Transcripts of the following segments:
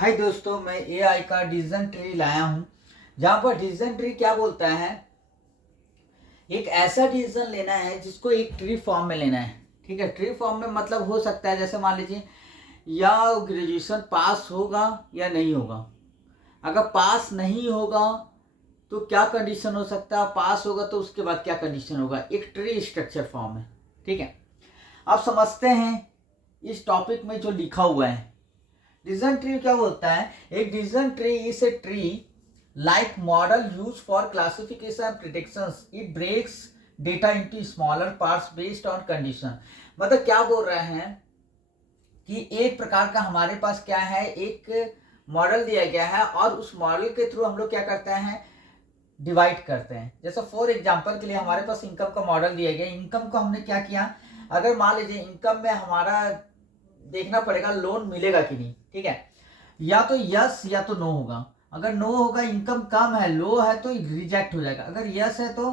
हाय दोस्तों, मैं एआई का डिसीजन ट्री लाया हूँ। जहाँ पर डिसीजन ट्री क्या बोलता है, एक ऐसा डिसीजन लेना है जिसको एक ट्री फॉर्म में लेना है। ठीक है, ट्री फॉर्म में मतलब हो सकता है जैसे मान लीजिए या ग्रेजुएशन पास होगा या नहीं होगा। अगर पास नहीं होगा तो क्या कंडीशन हो सकता है, पास होगा तो उसके बाद क्या कंडीशन होगा, एक ट्री स्ट्रक्चर फॉर्म है। ठीक है, अब समझते हैं इस टॉपिक में जो लिखा हुआ है। डिसीजन ट्री क्या बोलता है, एक decision tree is a tree like model used for classification and predictions. It breaks data into smaller parts based on condition. मतलब क्या बोल रहे हैं कि एक प्रकार का हमारे पास क्या है, एक मॉडल दिया गया है और उस मॉडल के थ्रू हम लोग क्या करते हैं, डिवाइड करते हैं। जैसे फॉर एग्जांपल के लिए हमारे पास इनकम का मॉडल दिया गया। इनकम को हमने क्या किया, अगर मान लीजिए इनकम में हमारा देखना पड़ेगा लोन मिलेगा कि नहीं। ठीक है, या तो यस या तो नो होगा। अगर नो होगा, इनकम कम है, लो है तो रिजेक्ट हो जाएगा। अगर यस है तो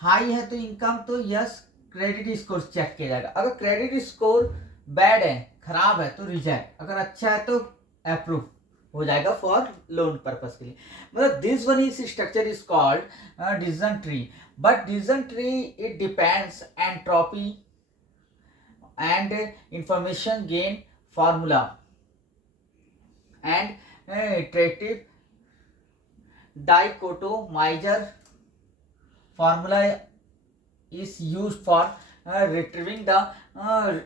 हाई है तो इनकम, तो यस क्रेडिट स्कोर चेक किया जाएगा। अगर क्रेडिट स्कोर बैड है, खराब है तो रिजेक्ट, अगर अच्छा है तो अप्रूव हो जाएगा फॉर लोन पर्पस के लिए। मतलब this one is structure is called decision tree. But decision tree it depends entropy and information gain formula and iterative dichotomizer formula is used for retrieving the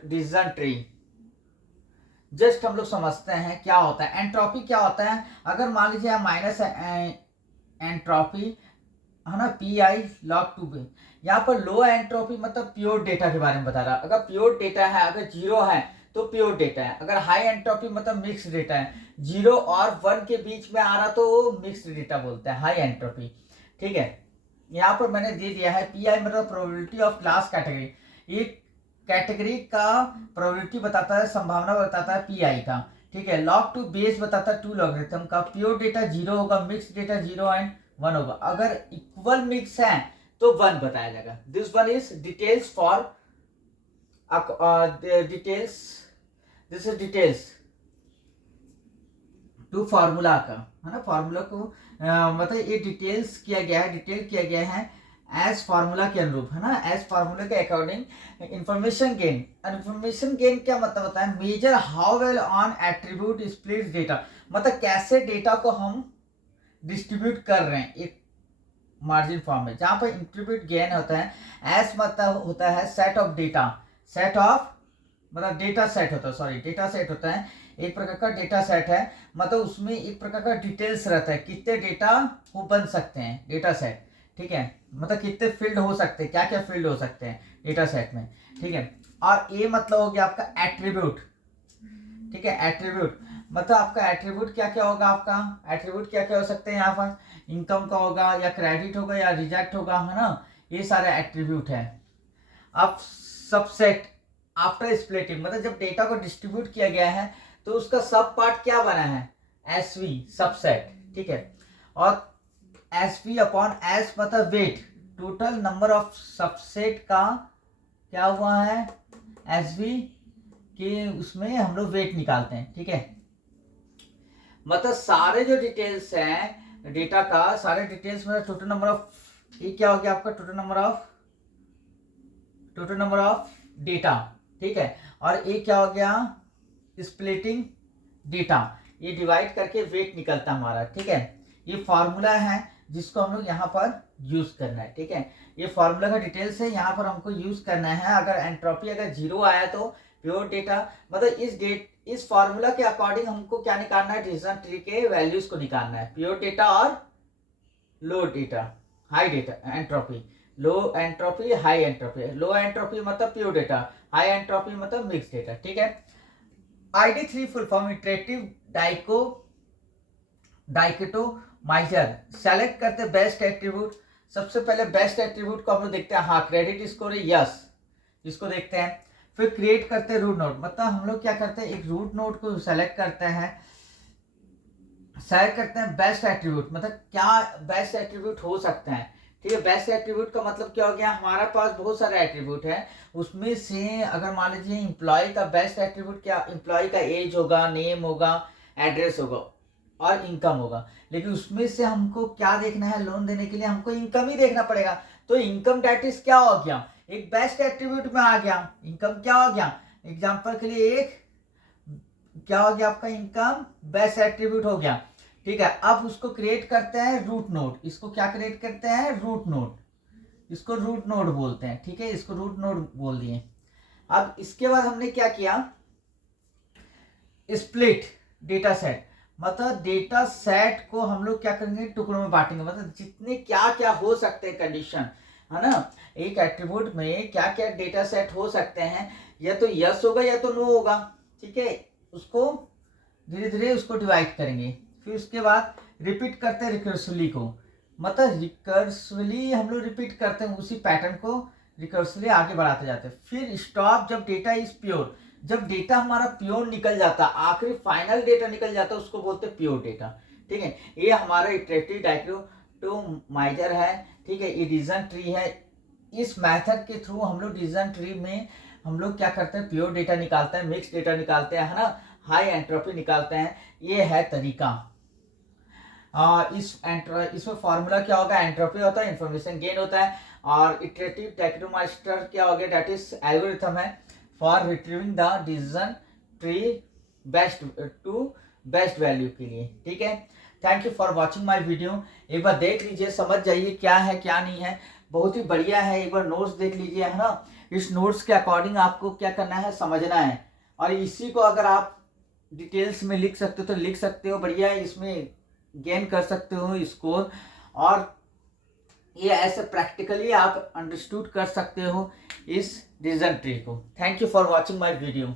decision tree. Just हम लोग समझते हैं क्या होता है एंट्रोपी। क्या होता है, अगर मान लीजिए माइनस एंट्रोपी है ना, P I log two B. यहाँ पर लो एंट्रोपी मतलब प्योर डेटा के बारे में बता रहा है। अगर प्योर डेटा है, अगर जीरो है तो प्योर डेटा है। अगर हाई एंट्रोपी मतलब मिक्स डेटा है, जीरो और वन के बीच में आ रहा तो वो मिक्स डेटा बोलते हैं, हाई एंट्रोपी। ठीक है, यहाँ पर मैंने दे दिया है पी आई मतलब प्रोबेबिलिटी ऑफ क्लास कैटेगरी। एक कैटेगरी का प्रोबेबिलिटी बताता है, संभावना बताता है पी आई का। ठीक है, लॉग टू बेस बताता है टू लॉगरिथम का। प्योर डेटा जीरो होगा, mix data zero and one होगा। अगर इक्वल मिक्स है तो वन बताया जाएगा। This one is details for details, this is details to formula का, है ना। फार्मूला को मतलब ये डिटेल्स किया गया है, डिटेल किया गया है एज फार्मूला के अनुरूप, है ना, एज फार्मूला के according. Information gain, information gain क्या मतलब होता है, major how well on attribute split data. मतलब कैसे डेटा को हम डिस्ट्रीब्यूट कर रहे हैं एक मार्जिन फॉर्म में। जहां पर इंट्रीब्यूट गेन होता है, एस मतलब होता है set of data, set of मतलब डेटा सेट होता है, सॉरी डेटा सेट होता है, एक प्रकार का डेटा सेट है। मतलब उसमें एक प्रकार का डिटेल्स रहता है, कितने डेटा वो बन सकते हैं डेटा सेट। ठीक है, मतलब कितने फील्ड हो सकते हैं, क्या क्या फील्ड हो सकते हैं डेटा सेट में। ठीक है, और ए मतलब हो गया आपका एट्रीब्यूट। ठीक है, एट्रीब्यूट मतलब आपका एट्रीब्यूट क्या क्या होगा, आपका एट्रीब्यूट क्या क्या हो सकते हैं, यहाँ पर इनकम का होगा या क्रेडिट होगा या रिजेक्ट होगा, है ना, ये सारे एट्रीब्यूट है। अब सबसेट आफ्टर स्प्लिटिंग मतलब जब डेटा को डिस्ट्रीब्यूट किया गया है तो उसका सब पार्ट क्या बना है, एसवी सबसेट। ठीक है, और एसवी अपॉन एस मतलब weight, total number of subset का क्या हुआ है, एसवी के उसमें हम लोग वेट निकालते हैं। ठीक है, मतलब सारे जो डिटेल्स हैं डेटा का, सारे डिटेल्स में टोटल नंबर ऑफ, ये क्या हो गया आपका टोटल नंबर ऑफ डेटा। ठीक है, और ये क्या हो गया, स्प्लिटिंग डेटा, ये डिवाइड करके वेट निकलता हमारा। ठीक है, ये फॉर्मूला है जिसको हम लोग यहाँ पर यूज करना है। ठीक है, ये फॉर्मूला का डिटेल्स है, यहाँ पर हमको यूज करना है। अगर एंट्रोपी अगर जीरो आया तो प्योर डेटा, मतलब इस फॉर्मूला के अकॉर्डिंग हमको क्या निकालना है, डिसीजन ट्री के वैल्यूज को निकालना है, प्योर डेटा और low data, high data entropy, low entropy high entropy. Low entropy मतलब प्योर डेटा, हाई एंट्रोपी मतलब मिक्स डेटा। ठीक है, ID3 full form iterative dichotomiser. Select करते बेस्ट एट्रीब्यूट। सबसे पहले बेस्ट एट्रीब्यूट को हम लोग देखते हैं, हाँ क्रेडिट स्कोर यस, इसको देखते हैं। फिर क्रिएट करते हैं रूट नोड, मतलब हम लोग क्या करते हैं, एक रूट नोड को सेलेक्ट करते हैं, सेलेक्ट करते हैं बेस्ट एट्रीब्यूट, मतलब क्या बेस्ट एट्रीब्यूट हो सकते हैं। ठीक है, बेस्ट एट्रीब्यूट का मतलब क्या हो गया, हमारे पास बहुत सारे एट्रीब्यूट है, उसमें से अगर मान लीजिए एम्प्लॉय का बेस्ट एट्रीब्यूट क्या, एम्प्लॉय का एज होगा, नेम होगा, एड्रेस होगा, और इनकम होगा। लेकिन उसमें से हमको क्या देखना है, लोन देने के लिए हमको इनकम ही देखना पड़ेगा। तो इनकम डेट इज क्या हो गया, एक बेस्ट एट्रीब्यूट में आ गया। इनकम क्या हो गया, एग्जांपल के लिए एक क्या हो गया आपका, इनकम बेस्ट एट्रीब्यूट हो गया। ठीक है, अब उसको क्रिएट करते हैं रूट नोड। इसको क्या क्रिएट करते हैं, रूट नोड। इसको रूट नोड बोलते हैं। ठीक है, इसको रूट नोड बोल दिए। अब इसके बाद हमने क्या किया, स्प्लिट डेटा सेट। मतलब डेटा सेट को हम लोग क्या करेंगे, टुकड़ों में बांटेंगे। मतलब जितने क्या क्या हो सकते हैं कंडीशन, है ना, एक एट्रीब्यूट में क्या क्या डेटा सेट हो सकते हैं, या तो यस होगा या तो नो होगा। ठीक है, उसको धीरे धीरे उसको डिवाइड करेंगे। फिर उसके बाद रिपीट करते हैं रिकर्सिवली को। मतलब रिकर्सिवली हम लोग रिपीट करते हैं उसी पैटर्न को, रिकर्सिवली आगे बढ़ाते जाते हैं। फिर स्टॉप जब डेटा इज प्योर, जब डेटा हमारा प्योर निकल जाता, आखिरी फाइनल डेटा निकल जाता, उसको बोलते हैं प्योर डेटा। ठीक है, ये हमारा इटरेटिव डायग्रामाइजर है। ठीक है, ये डिसीजन ट्री है। इस मेथड के थ्रू हम लोग डिसीजन ट्री में हम लोग क्या करते हैं, प्योर डेटा निकालते हैं, मिक्स डेटा निकालते हैं, है ना, हाई एंट्रोपी निकालते हैं। ये है तरीका। इसमें फॉर्मूला क्या होगा, एंट्रोपी होता है, इंफॉर्मेशन गेन होता है। और इटरेटिव डायग्रामाइजर क्या हो गया, दैट इज एल्गोरिथम है for retrieving the decision tree best to best value के लिए। ठीक है, thank you for watching my video. एक बार देख लीजिए, समझ जाइए क्या है क्या नहीं है, बहुत ही बढ़िया है। एक बार नोट्स देख लीजिए, है ना, इस नोट्स के अकॉर्डिंग आपको क्या करना है, समझना है। और इसी को अगर आप डिटेल्स में लिख सकते हो तो लिख सकते हो, बढ़िया है, इसमें गेन कर सकते हो स्कोर। और ये ऐसे प्रैक्टिकली आप अंडरस्टूड कर सकते हो इस डिसीजन ट्री को। Thank you for watching my video.